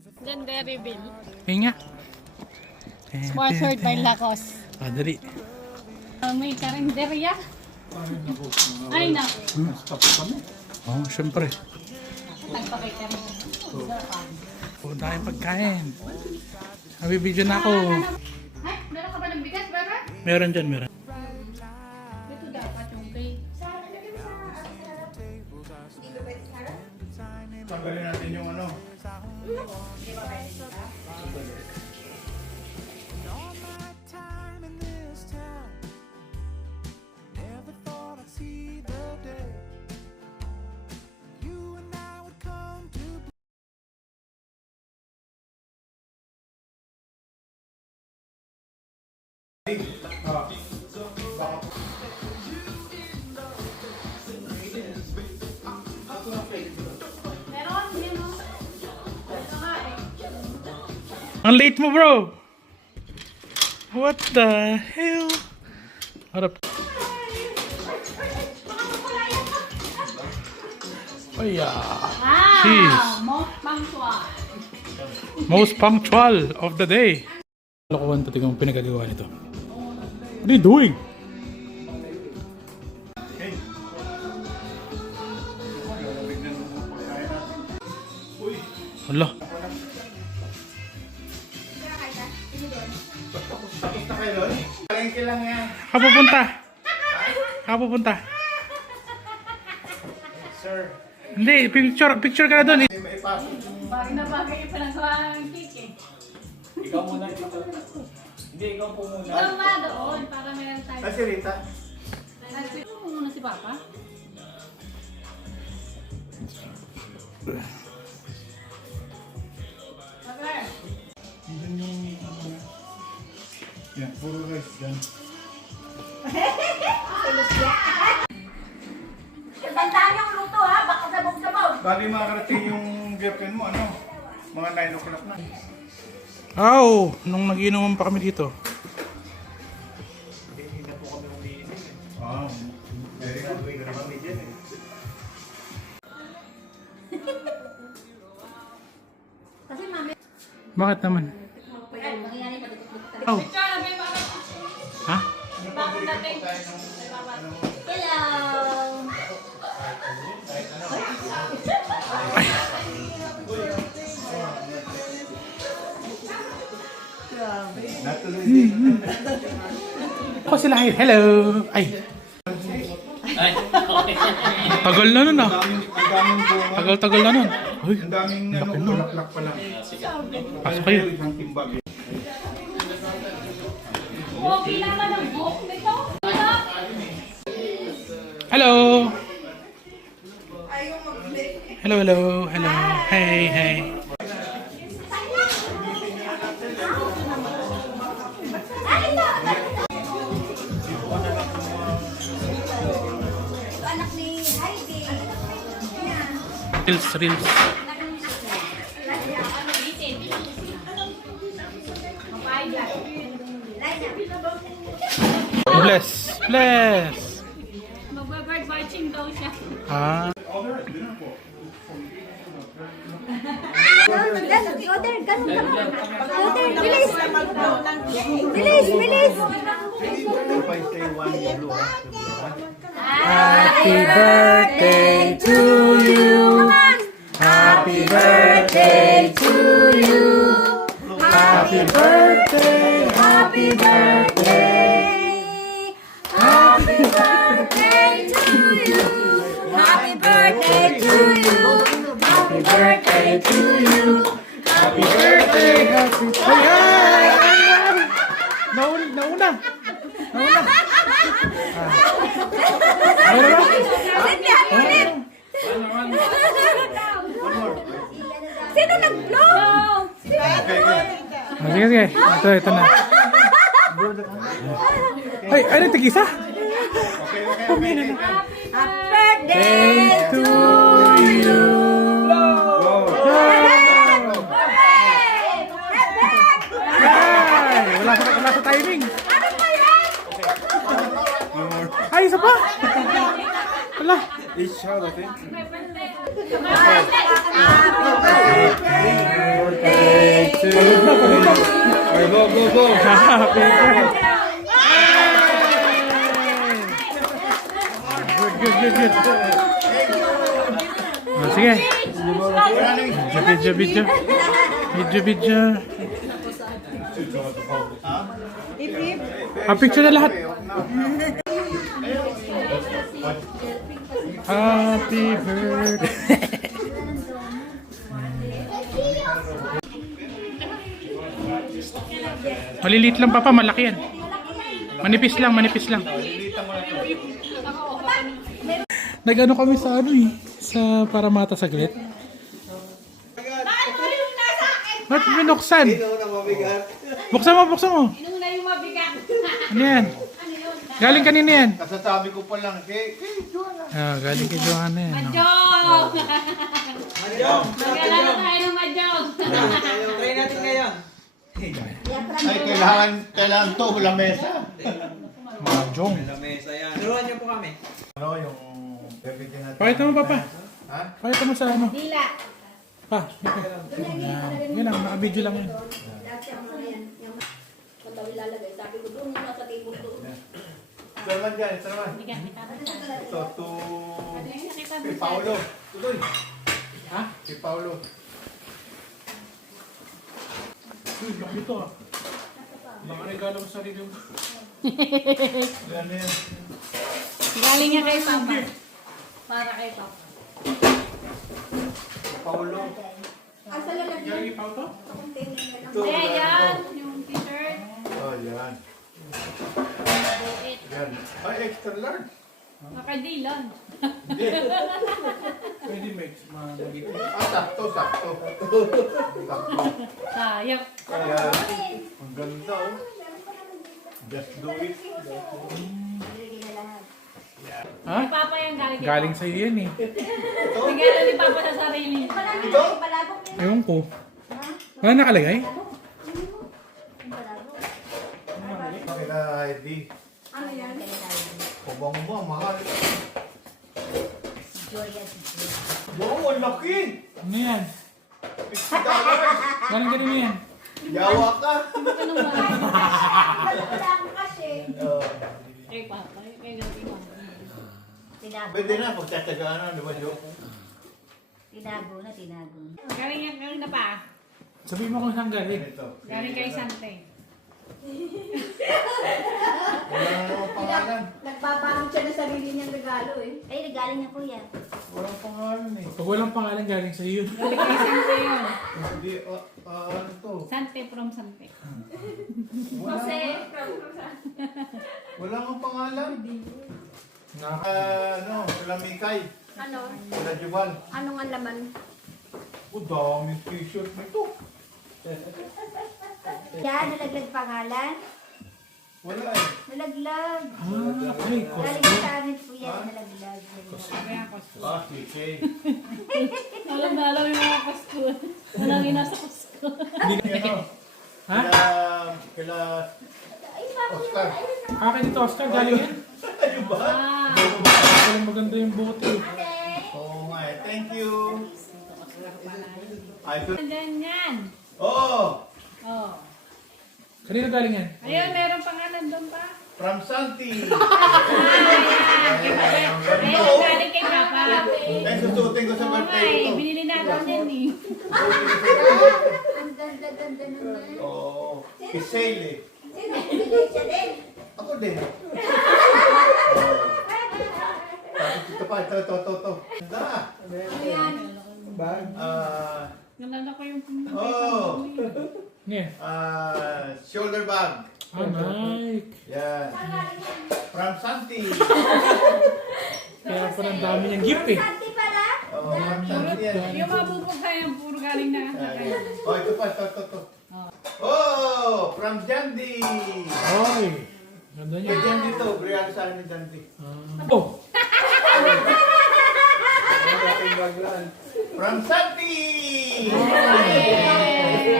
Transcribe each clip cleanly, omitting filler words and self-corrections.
Gender reveal. Yun nga. Sponsored by Lacoste. Dali. May karinderya. Ay na. Oh, syempre. Nagpakay ka rin. Huwag tayong pagkain. Nabibidyo na ako. Ay, meron ka ba ng bigas, bebe? Meron dyan, meron. Ito dapat yung cake. Tanggalin natin yung ano. Meron, yun o. Ito nga eh. Ang late mo, bro! What the hell? Harap. Ay, Jeez. Wow! Most punctual. Most punctual of the day. Lokohan to, tingnan mo pinagagawa nito. What are you doing? Hala. Tapos na kayo doon? Palengke lang yan. Kapupunta. Kapupunta. Sir, Hindi, picture ka na doon. hindi maipasok yung... Bagay na bagay yung pinagawa ng cake eh. Ikaw muna dito. Hindi, ikaw po muna. Walang nga doon, para meron tayo. Ah, si Rita? Nagpito mo muna si Papa. Papa! Yun yung... Yan, puro rice dyan. Tandaan yung luto ha, baka sabog-sabog. Bali makakarating yung girlfriend mo, ano? Mga 9 o'clock na. Aw, nung nagiinuman pa kami dito. Ah, very good. Kami dyan eh. Kasi mami, Bakit naman? nangyayari pa dito. Aw. Picture na ba yung Papa? Ha? Bagong dating. Hello! Natuloy. Ako sila. Hello. Ay. Tagal na nun ah. Ang daming bunga. Tagal-tagal na nun. Uy, Ang daming ano, bulaklak pala. pasok kayo. Isang timbag. Okay naman ang book nito. Hello. Hello, hello, hello. Hey, hey. Anak ni Heidi. Yan. Reels, reels. Bless, bless. Magbe-bird watching daw siya. Ah, Order, ganun. Order, bilis. Bilis, bilis. happy birthday to you. Happy birthday to you. Happy birthday, happy birthday. Happy birthday to you. Happy birthday to you. Happy birthday to you. Happy birthday, happy birthday. Nauna. Nauna. Ano ba? Ulit. Sino nag-blow? Sige, sige. Ito na. Ay, ano tigisa? Pumina na. Happy birthday to you. Ay, wala sa timing. Ano pa yan? Ay, isa pa. Wala. Each other, I think. Happy birthday Pagod na, pagod na. Okay, go, go, go. Happy birthday. Good, good, good, good. Oh, sige. Video, video. Video, video. Picture na lahat. Happy birthday. Maliliit lang papa, malaki yan. Manipis lang, manipis lang. Nag-ano kami sa ano eh, sa Paramata saglit. Bakit mo yung nasa akin? Ba't binuksan? Buksan mo, buksan mo. Inuna yung mabigat. Ano yan? Galing kanina yan. Kasasabi ko pa lang, Ah, galing kay Johanna yan. Oh. Majong! Magkala na tayo ng majong. Try natin ngayon. ay, kailangan to, lamesa. Mahjong. Lamesa yan. Turuan niyo po kami. Ano yung bibigyan natin? Pakita mo papa. Ha? Pakita mo sa ano. Dila. Pa, dito. Yan. Yan lang, naka-video lang yan. Kung ilalagay, sabi ko doon muna sa table doon. Ito naman dyan, ito naman. Bigat, bigat. Ito, to... Ano yung nakita mo Si sa... Paolo. Tuloy. Ha? Si Paolo. Uy, laki ito ah. Baka regalo mo sa sarili mo. Yan na yan. Galing niya kay Papa. Para kay Papa. Si Paolo. Ang sa lalagyan, Galing ipaw to? sa container na lang. Ito, Kaya yan, regalo yung t-shirt. ko. Oh, yan. Buit. Yan. Ay, extra large. Makadilan. Hindi. Pwede mix. Magiging. Sakto, sakto. Sakto. Sayang. Kaya, ang ganda oh. Just do it. Ha? Kay Papa yan galing kay Galing Papa. sa'yo yan eh. Regalo ni Papa sa sarili. Ito? Palabok din. Ewan ko. Ano nakalagay? Kaya, Heidi. Ano yan? Kubang mo, mahal. Wow, ang laki! Ano yan? $50. Galing kanina yan. Yawa ka! Wala akong kasi. Oh. Kay Papa. Kay Gabi mo. Pwede na, pagtatagaan na, di ba, joke? Tinago na, tinago. Galing yan, galing na pa. Sabihin mo kung saan galing. Ito. Galing kay Sante. Wala na naman pangalan. Nagpapahamit siya ng sarili niyang regalo eh. Ay, regalo niya po yan. Walang pangalan eh. Pag walang pangalan, galing sa'yo yun. Galing kay Sante yun. Hindi, ano to? Sante from Sante. Wala nga. Wala nga pangalan. Ano, sila Mikay, Ano? sila Jubal. Anong ang laman? Oh, dami t-shirt nito. Yan, nalaglag pangalan. Wala eh. Nalaglag. Ah, ay, Galing costume. sa amin po yan, nalaglag. Kaya Costco. Ah, Kikay. Alam na alam yung mga Costco. Walang yung nasa Costco. Ano? Ha? Kila Ay, bakit Oscar. Akin dito, Oscar, galing yan. Ayun ba? Ah. Walang maganda yung bote. Oo nga eh. Thank you. Ay, ito. Nandyan yan. Oh! Oh. Kanina galing yan. Ayun, meron pa nga nandun pa. From Santi. Ayun, galing kay Papa. Ay, susutin ko sa Oo nga birthday eh, ko. binili natin yan eh. Ang ganda-ganda naman. Oo. Kisale eh. Sino? Bili siya din. Ako din. Tapos ito pa, ito. Ganda. Ayan. Nalala ko yung... Oh. Yan. Shoulder bag. Ah, Nike. Yan. From Santi. Kaya pa ng dami niyang gift eh. Santi pala. Oh, from Santi yan. Yung mabubog kayo, puro galing na sa kayo. Oh, ito pa, ito. Oh, from Jandy. Oy. Ganda niya. Kay Jandy to, regalo sa akin ni Jandy. Oh. From Santi.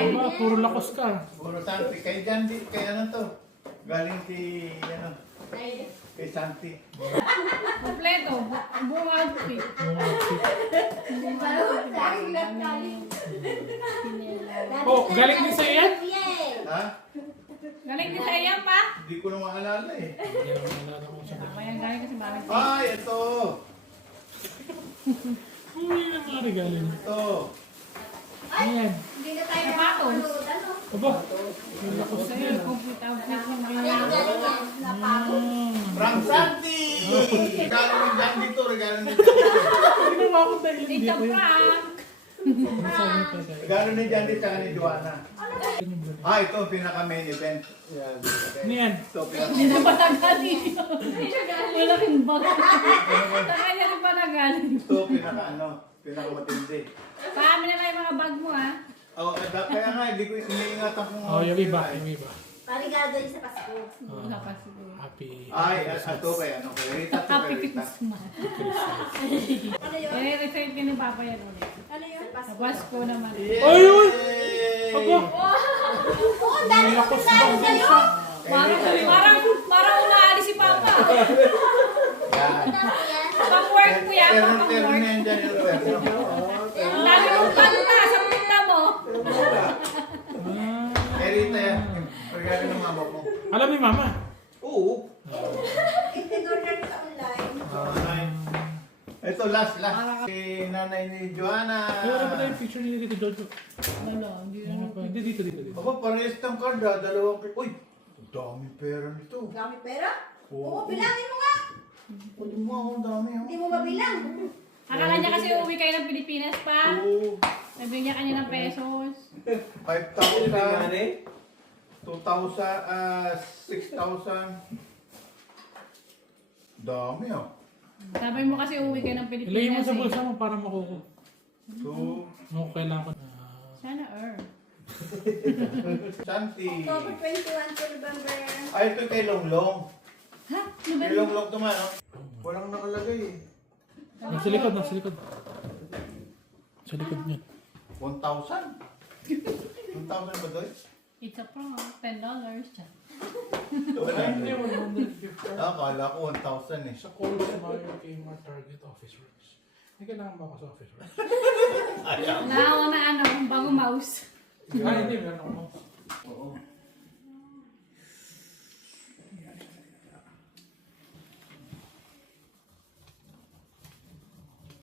Aba, puro lakos ka. Puro Santi. Kay Jandy, kay ano to? Galing kay, ano, kay Santi. Kompleto, buong outfit. Laging nagkaling. Oh, galing din sa iyan? Ha? Galing din sa iyan pa. Hindi ko na maalala eh. Hindi naman nalala ko siya. Kaya galing kasi mami. Ay, ito. Uy, ang mga regalo niya. Ito. Ayan. Hindi na tayo Sapatos. nakapanood. Ano? Aba. Ang lakas Sa na iyo, yan. computer ang Ay, galing yan. Napagod. From Santi! Regalo ni Jan dito, regalo ni Jan dito. Ginawa ko dahil hindi It's a ko yun. prank. Sabi ko tayo. Regalo ni Jan dito sa ni Joanna. Ah, ito ang pinaka-main event. Yan. Ano yan? Ito, Hindi na patagali. Wala rin ba? Sa kanya rin pa nagaling. ito pinaka-matindi. Paami na lang yung mga bag mo ha. Oh, kaya nga, hindi ko iniingatan kung... Oh, yung iba, yung iba. Parigado yun sa Pasko. Wala pa siguro. Happy Ay, ito ba yan? Okay, Rita to Happy kay Rita. Christmas. Ano yun? Eh, reserve ka ni Papa yan ulit. Ano yun? Sa Pasko. Pasko naman. Yay! Ay, uy! Aba! Oo, ang dami ko pinalo sa'yo. Parang unaalis si Papa. Yan. Pang-work ko yan. Terno Pang-work. na yan dyan yung terno. Ang dami mong panta sa punta mo. Kay Rita yan. Regalo ng mama mo. Alam ni Mama. Oo. Itigorder sa online. Ay. Ito, last. Si nanay ni Joanna. Ay, wala ba tayong picture ni Tito Jojo? Wala, hindi na. Hindi, dito. Aba, parehas ng card ah. Dalawang... Uy! Ang dami pera nito. Dami pera? Oo. Oo, bilangin mo nga. Uy, mo ako ang dami. Hindi mo mabilang. Akala niya kasi uuwi kayo ng Pilipinas pa. Oo. Nabigyan niya kanya ng pesos. 5,000. Money? 2,000, 6,000. Dami oh. Sabi mo kasi uuwi kayo ng Ilagay mo Pilipinas sa eh. bulsa mo para makuha. 2. No, kailangan ko. Sana Santi. October 21 to November. Ay, ito kay Longlong. Ha? Kay Longlong ito man, oh. Walang nakalagay eh. Nasa likod. Sa likod niya. 1,000? 1,000 ba doon? It's a prank. $10. Tiyan. Wala. Hindi, 150. Akala ko 1,000 eh. Sa call sa Mario Kmart Target Office Works. Hindi kailangan ba ako sa Office Works? Na ako na ano, bago mouse. Ah, hindi. Meron ako. Oo.